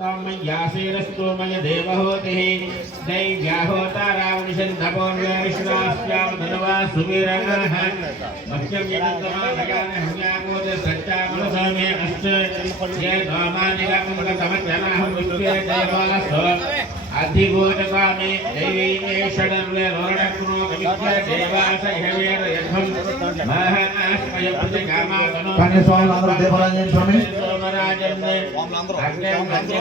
मय्यासेनस्तोमय देवहोतिः दैव्याहोतारावनिषन्धपोन्वैश्वास्यां धनवा सुवीरः मह्यं यदन्तमानगानहन्यामोदसच्चामनसामे अस्य ये दोमानिगामकतमज्जनाहं विश्वे देवासो అధిభూతకాని దైవీయేషణర్లే రోడక్నో కవిత్వ దేవాస హవేర యధ్వం మహానాశ్మయ ప్రతి కామాతను కానీ స్వామి అందరూ దేవరాజన్ స్వామి. సోమరాజన్నే అగ్నే మధ్య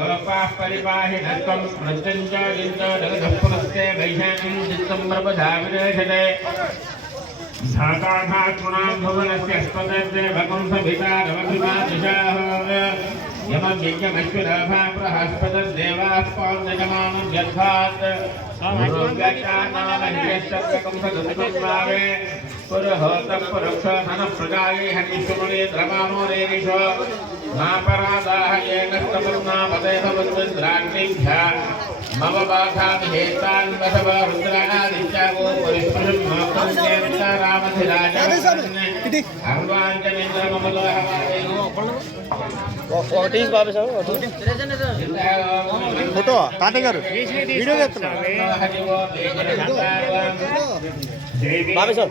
గోపాః పరిపాహి నత్వం మృత్యుంజో గింజో నగధపురస్తే వైశాఖం చిత్తం ప్రపధావిరేషతే ధాతాధాత్మనా భువనస్య స్పదతే భగవంత పితా రమభిమా దిశాః यमज्ञमश्वरभाप्रहस्पदं देवास्पां यजमानं यद्धात्। पुरहोतः पुरुक्षः धनः प्रजायै हनिष्वमुने द्रमामो रेणिष రుద్రాణాదిత్యాగో పరిష్పృశం మాతం దేవత రామధిరాజ అర్వాంజనేంద్రమమలోహవాదేనో ఫోటో తాతయ్య గారు వీడియో చేస్తున్నా. బాబు సార్.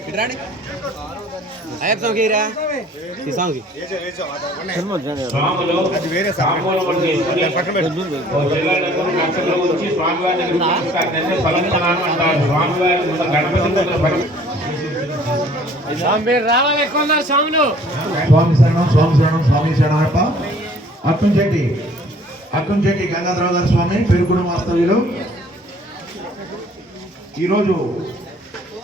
వేరే రావాలి ఎక్కువ స్వామి శరణం స్వామి శరణం స్వామి శరణప్ప అక్కంచెట్టి అక్కంచెట్టి గంగాధరరావు గారు స్వామి పెరుగుడు వాస్తవ్యులు. ఈరోజు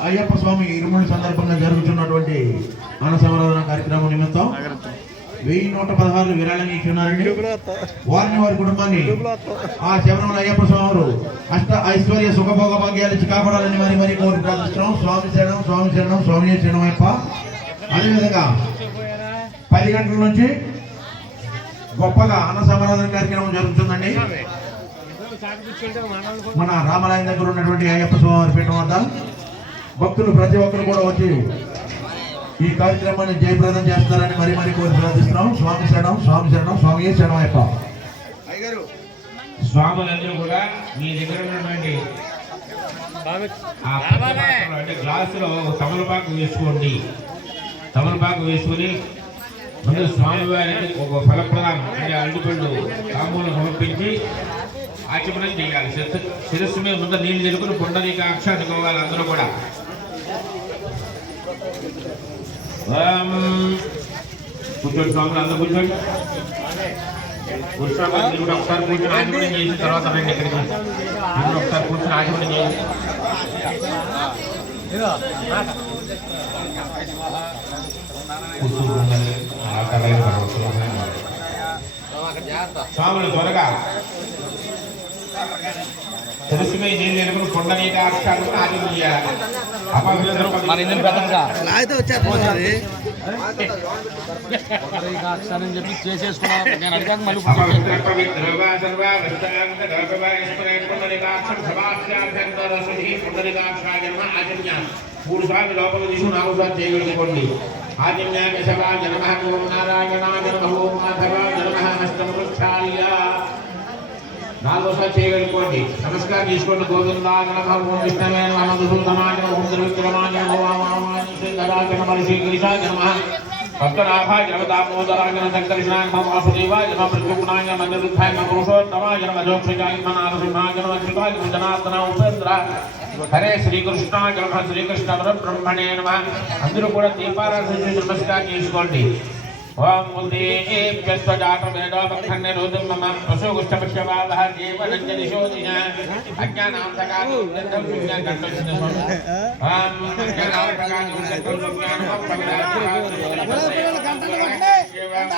అయ్యప్ప స్వామి ఇరుముడి సందర్భంగా జరుగుతున్నటువంటి మన సమరాధన కార్యక్రమం నిమిత్తం వెయ్యి నూట పదహారు విరాళం ఇచ్చున్నారండి వారిని వారి కుటుంబాన్ని ఆ శబరిమల అయ్యప్ప స్వామి వారు అష్ట ఐశ్వర్య సుఖభోగ భాగ్యాలు ఇచ్చి కాపాడాలని మరి మరి కోరి ప్రార్థిస్తున్నాం. స్వామి శరణం స్వామి శరణం స్వామి శరణం అయ్యప్ప. అదేవిధంగా పది గంటల నుంచి గొప్పగా అన్న సమరాధన కార్యక్రమం జరుగుతుందండి. మన రామాలయం దగ్గర ఉన్నటువంటి అయ్యప్ప స్వామి పీఠం వద్ద భక్తులు ప్రతి ఒక్కరు కూడా వచ్చి ఈ కార్యక్రమాన్ని జయప్రదం చేస్తారని మరి మరి కోరి ప్రార్థిస్తున్నాం. స్వామి శరణం స్వామి శరణం స్వామి శరణం అయ్యప్ప స్వాములందరూ కూడా మీ దగ్గర ఉన్నటువంటి ఆ పెద్ద పాత్రలో అంటే గ్లాసులో తమలపాకు వేసుకోండి. తమలపాకు వేసుకొని ముందు స్వామివారికి ఒక ఫలప్రదానం అంటే అరటిపండు తాంబూలం సమర్పించి ఆచమనం చేయాలి. శిరస్సు మీద ముందు నీళ్ళు జరుపుకుని పుండరీక అనుకోవాలి అందరూ కూడా కూర్చోండి స్వాములు అందరూ కూర్చోండి. కూర్చోండి కూడా ఒకసారి కూర్చొని ఆచమనం చేసిన తర్వాత రండి ఇక్కడికి. మీరు ఒకసారి కూర్చొని ఆచమనం చేయండి. స్వాములు త్వరగా. తెలుసుమే నీళ్ళు ఎరుకుని కొండ నీటి అక్షరాలను ఆచమనం చేయాలి మరి ఇందులో పెద్దగా అయితే వచ్చేస్తుంది అని చెప్పి చేసేసుకున్నాం. నేను అడిగాక మళ్ళీ మూడు సార్లు లోపల తీసుకుని నాలుగు సార్లు చేయగలుగుకోండి ఆజన్యాయ శవాయ నమ ఓం నారాయణాయ నమ ఓం మాధవాయ నమ హస్తం వృక్షాయ నాలుగోసారి చేయగలుగుకోండి నమస్కారం చేసుకోండి. గోవిందాయ విష్ణవే నమ. మధుసూదనాయ ఓం త్రివిక్రమాయ నమ ఓం వామాయ భక్తనాభాయ నమ దామోదరాయ నమ. వాసుదేవాయ నమ. ప్రద్యుమ్నాయ నమ నిరుద్ధాయ నమ. పురుషోత్తమాయ నమ. జోక్షజాయ నమ. నారసింహాయ నమ. శ్రీకాయ నమ. జనార్దన ఉపేంద్ర హరే శ్రీకృష్ణ శ్రీకృష్ణ బ్రహ్మణే నమ. అందరూ కూడా దీపారాధన నమస్కారం చేసుకోండి. ओम मूलदेव कस्तजात वेदो वक्षण निरोधम मम पशु गुष्ठपक्षवादः जीवनञ्जनिशोधिना अज्ञानान्तकालुन्दं शून्यं कण्ठस्य स्वामी ओम अज्ञानान्तकालुन्दं शून्यं कण्ठस्य स्वामी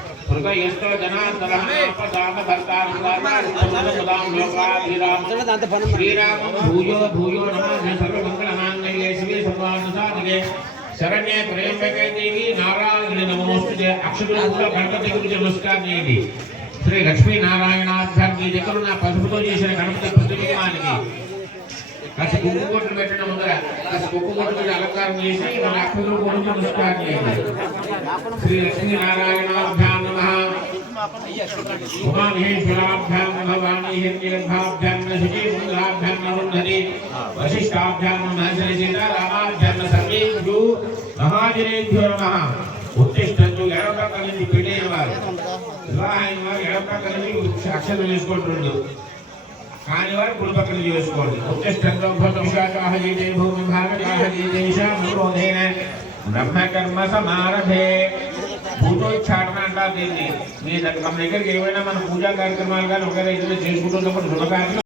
హృదయస్తో జనార్దనః ఆపదామ భర్తారం రామాం లోకాభిరామ శ్రీరామం భూయో భూయో నమామి సర్వమంగళమాంగళ్యే శివే సర్వానుసారిగే శరణ్యే ప్రేమకే దేవి నారాయణ నమోస్తుతే అక్షరులతో గణపతి గురించి నమస్కారం చేయండి శ్రీ లక్ష్మీ నారాయణాభ్యర్థి దగ్గర నా పసుపుతో చేసిన గణపతి ప్రతిబింబానికి కాస్త కుక్కు కొట్లు పెట్టడం ముందర కాస్త కుక్కు కొట్లు పెట్టి అలంకారం చేసి మన అక్షరులు కూడా నమస్కారం చేయండి శ్రీ లక్ష్మీ నారాయణాభ్యాం నమ ఉమామహేశ్వరాభ్యాం నమ వాణి హిరణ్యగర్భాభ్యాం న శుచి ముంద్రాభ్యాం నరుంధరి వశిష్టాభ్యాం నమ శ్రీ సీతారామాభ్యాం న సర్వేభ్యో మహాజనేభ్యో నమ ఉత్తిష్టంతు ఎడపక్క నుంచి పెళ్ళైన వారు వివాహమైన వారు ఎడపక్క నుంచి అక్షరం వేసుకుంటుండ్రు కాని వారు కుడి పక్కన చేసుకోండి ఉత్తిష్టంతో భూమిషాకాహ జీతే భూమి భాగకాహ జీతేషామోధేన బ్రహ్మకర్మ సమారభే భూతోచ్చారణ అంటారు దీన్ని. మీ మన దగ్గరికి ఏమైనా మన పూజా కార్యక్రమాలు కానీ ఒకవేళ ఏదైనా చేసుకుంటున్నప్పుడు శుభకార్యం